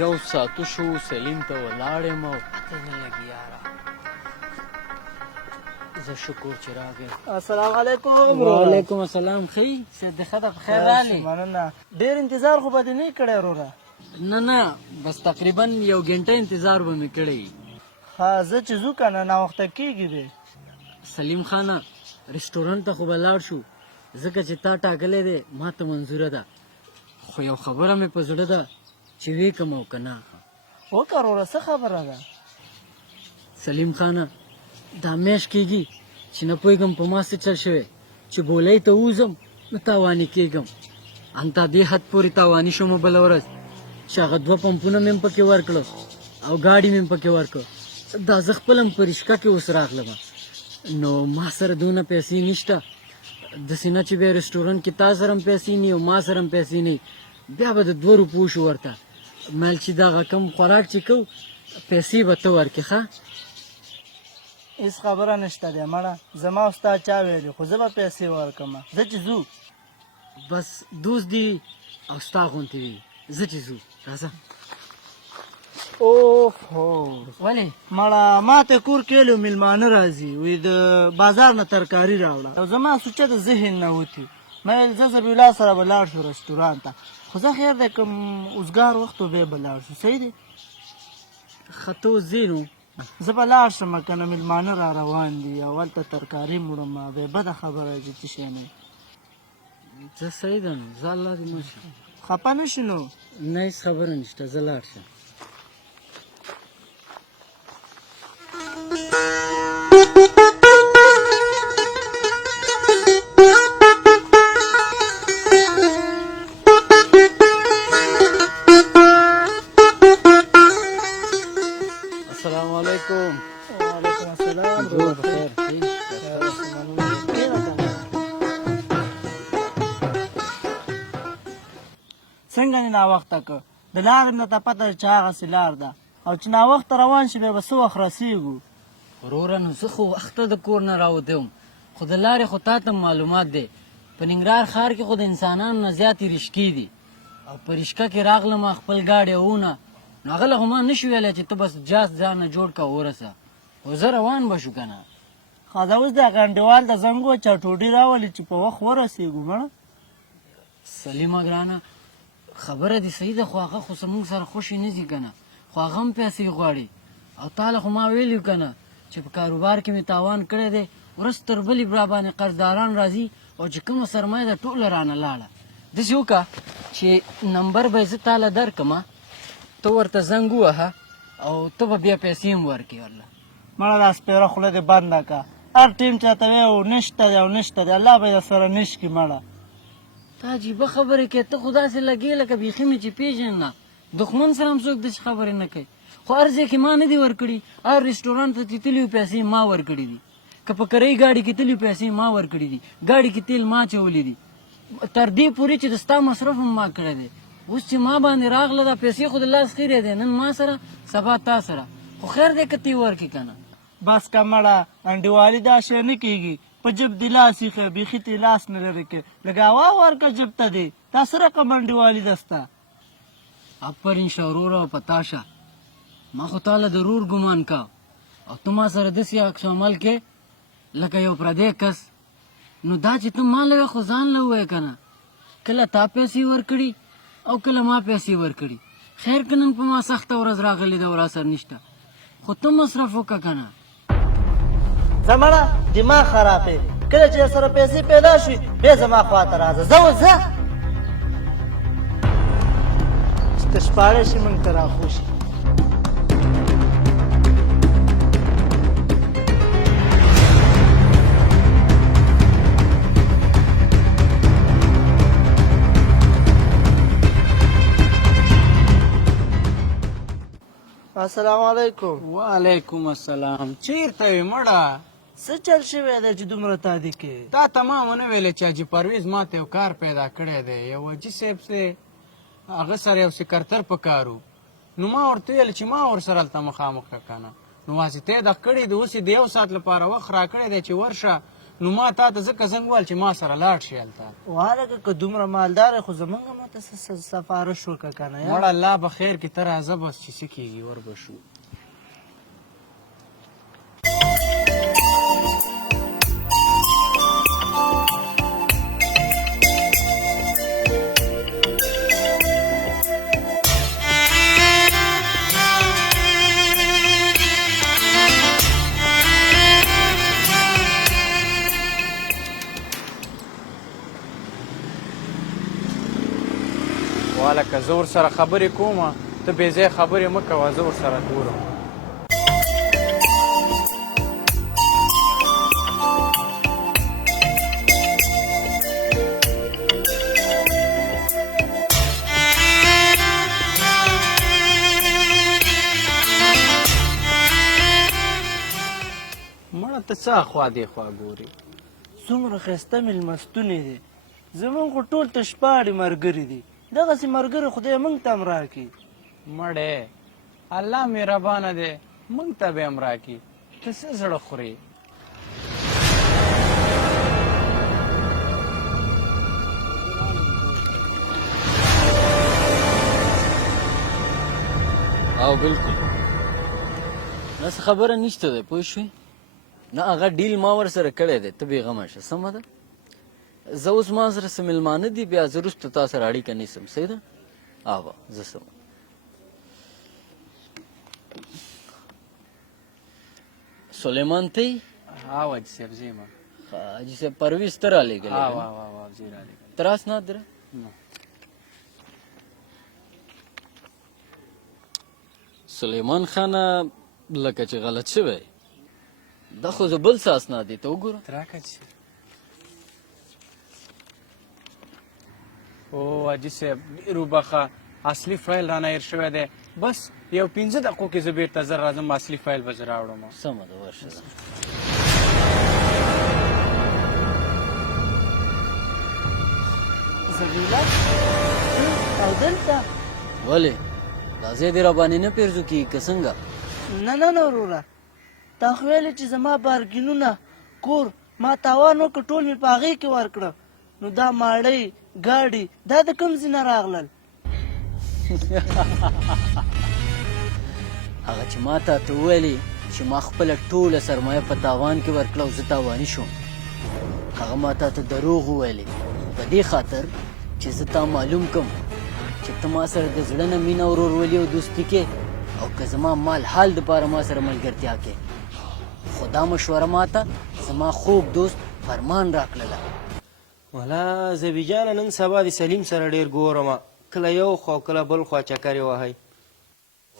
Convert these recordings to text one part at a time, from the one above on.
یو ساعت شو سلیم ته ولاړ یم او پته نه لګي یاره. زه شکر چې راغی. السلام علیکم. وعلیکم السلام. ښې صدقه ده په خیر راغلې. مننه. ډېر انتظار خو به دې نه کړی وروره. نه بس تقریبا یو ګنټه انتظار به مې کړی. ها زه چې ځو که نه ناوخته کېږي دی. سلیم خانه رسټورنټ ته خو به لاړ شو ځکه چې تا ټاکلی دی ما ته منظوره ده، خو یو خبره مې په زړه ده چې ویې کم او که نه. وکړه وروره څه خبره ده؟ سلیم خانه دا میاشت کېږي چې نه پوهېږم په ما څه چل شوی چې بولۍ ته ووځم نو تاواني کېږم. انته دې حد پورې تاواني شوم بله ورځ چې هغه 2 پمپونه مې هم پکې ورکړه او ګاډي مې هم پکې ورکړه. دا زه خپل هم په رشقه کې اوس راغلم نو ما سره دونه پیسې نشته. داسې نه چې بیا رسټورنټ کې تا سره هم پیسې نه او ما سره هم پیسې نه بیا به د 2 روپو شو ورته مل چې دغه کم خوراک چې کوو پیسې به ته ورکړې. ښه هېڅ خبره نشته دی مړه. زما او ستا چا ویلي خو زه به پیسې ورکړم. زه چې ځو بس دوست دی او ستا غوندې وي. زه چې ځو راځه. اوهو ولې مړه ما ته کور کې ویلو میلمانه راځي وی د بازار نه ترکاري راوړه او زما سوچه د ذهن نه وتي. ما ویل زه زبیلا سره به لاړ شو رسټورانټ ته، خو زه خیر دی کوم اوزګار وخت و بیا به لاړ شو. صحیح دی ښه ته اوس ځې نو زه به لاړ شم که نه میلمانه را روان دي او هلته ترکاري مړم بیا بده خبره چې څه شی نه زه صحیح ده نو زه الله دې مه شي خفه نه شي نو. نه هېڅ خبره نشته زه لاړ شم. السلام علیکم. وعلیکم السلام. جوړ بخیر. څنګه دې ناوخته که د لارې نه ته پته چې هغسې لار ده او چې ناوخته روان شي بیا به څه وخت رسېږو. وروره نو زه خو وخته د کور نه راوتی وم خو د لارې خو تا ته معلومات دی په ننګرهار ښار کې خو د انسانانو نه زیاتې رشقې دي او په رشقه کې راغلم خپل ګاډی وونه نو هغه له خو ما نه شو ویلی چې ته بس جاس ځانه جوړ که ورسه خو زه روان به شو که نه. ښه دا اوس د غنډېوال د زنګ وچه ټوډۍ راولي چې په وخت ورسېږو مړه. سلیمه ګرانه خبره دې صحیح ده خو هغه خو زموږ سره خوشې نه ځي که نه خو هغه هم پیسې غواړي او تا له خو ما ویلي که نه چې په کاروبار کې مې تاوان کړی دی ورځ تر بلې را باندې قرضداران راځي او چې کومه سرمایه ده ټوله رانه لاړه. داسې وکړه چې نمبر به یې زه تا له درکړم ته ورته زنګ ووهه او ته به بیا پیسې هم ورکړې والله. مړه دا سپېره خوله دې بنده که هر ټیم چاته وی او نشته دی او نشته دی الله به یې سره نشکي مړه. تا عجیبه خبرې کوې ته خو داسې لګې لکه بیخي مې چې پېژنې نه دښمن سره هم څوک داسې خبرې نه کوي خو هر ځای کې ما نه دي ورکړي. هر رسټورانټ ته چې تلي پیسې ما ورکړي دي که په کرۍ ګاډي کې تلي پیسې ما ورکړي دي ګاډي کې تیل ما چولی دي تر دې پورې چې د ستا مصرف هم ما کړی دی. اوس چې ما باندې راغله دا پیسې خو د لاس خیرې دی نن ما سره سبا تا سره خو خیر دی که تی ورکړي که نه. بس که مړه انډیوالي دا شی نه کېږي په جب دې لاس ایښی بیخي ته لاس نه لرې کې لږ هوا ورکړه جب ته دی دا څه رقم انډیوالي ده ستا. آفرین شه وروره او په تا شه ما خو تا له ضرور ګمان کا او ته ما سره داسې عکس عمل کې لکه یو پردی کس. نو دا چې ته ما له وایې خو ځان له ووایې که نه کله تا پیسې ورکړي او کله ما پیسې ورکړي. خیر که نن په ما سخته ورځ راغلې ده او را سره نشته خو ته مصرف وکړه که نه. ځه مړه دماغ خرابې کله چې سره پیسې پیدا شي بیا زما خواته راځه. زه اوس ځه چې ته شپاړی شي موږ ته راخو شي. السلام علیکم. وعلیکم السلام. چیرته وې مړه؟ څه چل شوی دی چې دومره تادي کې؟ تا ته ما ونه ویلې چې حاجي پرویز ما ته یو کار پیدا کړی دی یو حاجي صاحب سې هغه سره یو سکرتر په کار و نو ما ورته ویل چې ما ورسره هلته مخامخ که نه نو واسطه یې دغه کړې د اوس یې د 1 ساعت لپاره وخت را کړی دی چې ورشه نو ما تا ته ځکه زنګ وویل چې ما سره لاړ شي هلته وهلکه که دومره مالدار خو زمونږ ماته سفارش وکړه که نه مړه الله به خیر کې ته راځه بس چې څه کېږي ور به شو والکه زه ورسره خبرې کومه ته بې ځایه خبرې مه کوه زه ورسره ګورم مړه ته څه اخوا دېخوا ګورې څومره ښایسته مېلمستونې دي زمونږ خو ټول تشپاړې ملګري دي دغسې ملګري خدای موږ ته هم راکړي مړې الله مهربانه دی موږ ته به هم راکړي ته څه زړه خورې او بالکل داسې خبره نشته دی پوه شوې نه هغه ډیل ما ورسره کړی دی ته بېغمه شه سمه ده زه اوس ما سره څه مېلمانه دي بیا زه وروسته تا سره اړیکه نیسم صحیح ده آوا زه سم سلیمان ته یې او حاجي صاحب زه یم حاجي صاحب پرویز ته رالیږلی زه یې رالیږم تراس نه دره سلیمان خانه لکه چې غلط شوی دا خو زه بل څه اسناد دي ته وګوره تراکه چې او حاجي صاحب ډېر وبخه اصلي فایل رانه هېر شوی دی بس یو 15 دقیقو کې زه بېرته زر راځم اصلي فایل به زه راوړم سمه ده ورشه ده زغیله او دلته ولې دا ځای دې راباندې نه پیرزو کېږي که څنګه نه نه نه وروره تا خو ویلې چې زما بارګینونه کور ما تاوان وکړ ټول مې په هغې کې ورکړه نو دا ماړۍ ګاډي دا د کوم ځای نه راغلل هغه چې ما تا ته وویلې چې ما خپله ټوله سرمایه په تاوان کې ورکړه او زه تاواني شوم هغه ما تا ته دروغ وویلې په دې خاطر چې زه تا معلوم کړم چې ته ما سره د زړه نه مینه ورورولي او دوستي کې او که زما مال حال دپاره ما سره ملګرتیا کې خو دا مشوره ما ته زما خوږ دوست فرمان راکړله والا زبی جانه نن سبا د سلیم سره ډېر ګورم کله یو خوا کله بل خوا چکرې وهئ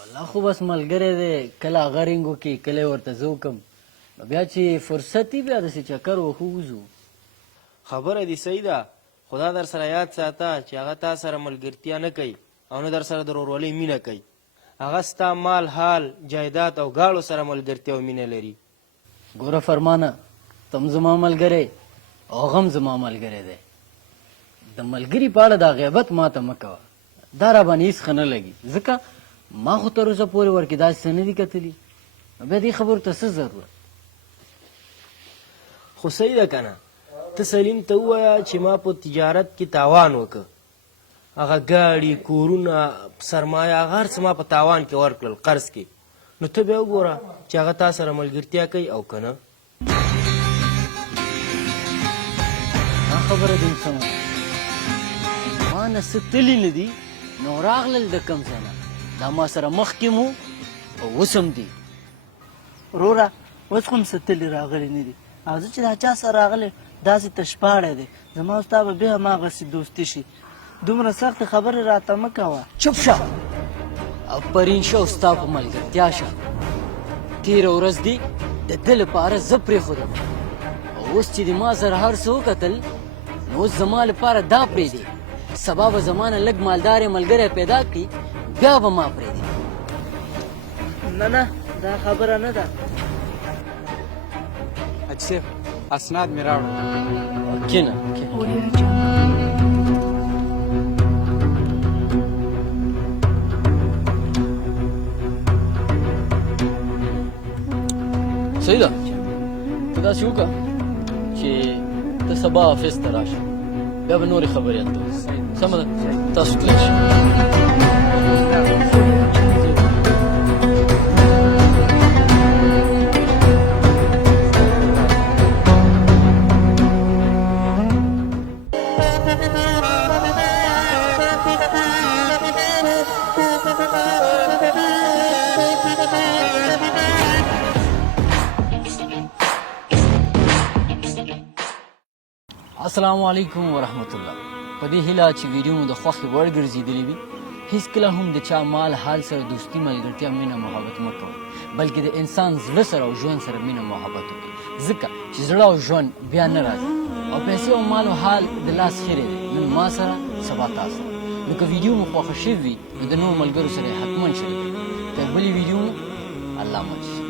والله خو بس ملګری دی کله هغه رینګ وکړي کله یې ورته زه وکړم نو بیا چې فرصت وي بیا داسې چکر وښو وځو خبره دې صحیح ده خدا در سره یاد ساته چې هغه تا سره ملګرتیا نه کوي او نه در سره د ورورولۍ مینه کوي هغه ستا مال حال جایداد او گاړو سره ملګرتیا او مینه لري ګوره فرمانه تم زما ملګری او هغه هم زما ملګری دی د ملګري په اړه دا غیبت ما ته مه کوه دا راباندې هېڅ ښه نه لګي ځکه ما خو تر اوسه پورې ورکې داسې څه نه دي کتلي نو بیا دې خبرو ته څه ضرورت خو صحیح ده که نه ته سلیم ته ووایه چې ما په تجارت کې تاوان وکړه هغه ګاډي کورونه سرمایه هغه هر څه ما په تاوان کې ورکړل قرض کې نو ته بیا وګوره چې هغه تا سره ملګرتیا کوي او که نه دا خبره دې سمه ده ما نه څه تلي نه دي نو راغلل د کوم ځای نه دا ما سره مخکې مو او اوس هم دي وروره اوس خو هم څه تلي راغلي نه دي او زه چې دا چا سره راغلی داسې تشپاړی دی زما او ستا به بیا هماغسې دوستي شي دومره سختې خبرې راته مه کوه چپ شه او پرین شه او ستا په ملګرتیا شه تېره ورځ دي د ده لپاره زه پرېښودم او اوس چې د ما سره هر څه وکتل نو اوس زما لپاره دا پرېږدي سبا به زما نه لږ مالدارې ملګری پیدا کړي بیا به ما پرېږدي نه نه دا خبره نه ده حاجي صاحب اسناد مې راوړل کینه صحیح ده ته داسې وکړه چې سبا افیس ته راشه بیا به نورې خبرې هلته وکړو سمه ده تاسو تللی شئ السلام علیکم ورحمت الله په دې هیله چې ویډیو مو د خوښې وړ ګرځېدلې وي هیڅکله هم د چا مال حال سره دوستي ملګرتیا مینه محبت مه کوئ بلکې د انسان زړه سره او ژوند سره مینه محبت وکړئ ځکه چې زړه او ژوند بیا نه راځي او پیسې او مال او حال د لاس خیرې دی نن ما سره سبا تا سره نو که ویډیو مو خوښه شوې وي نو د نورو ملګرو سره یې حتما شریک کړئ تر بلې ویډیو مو الله مل شي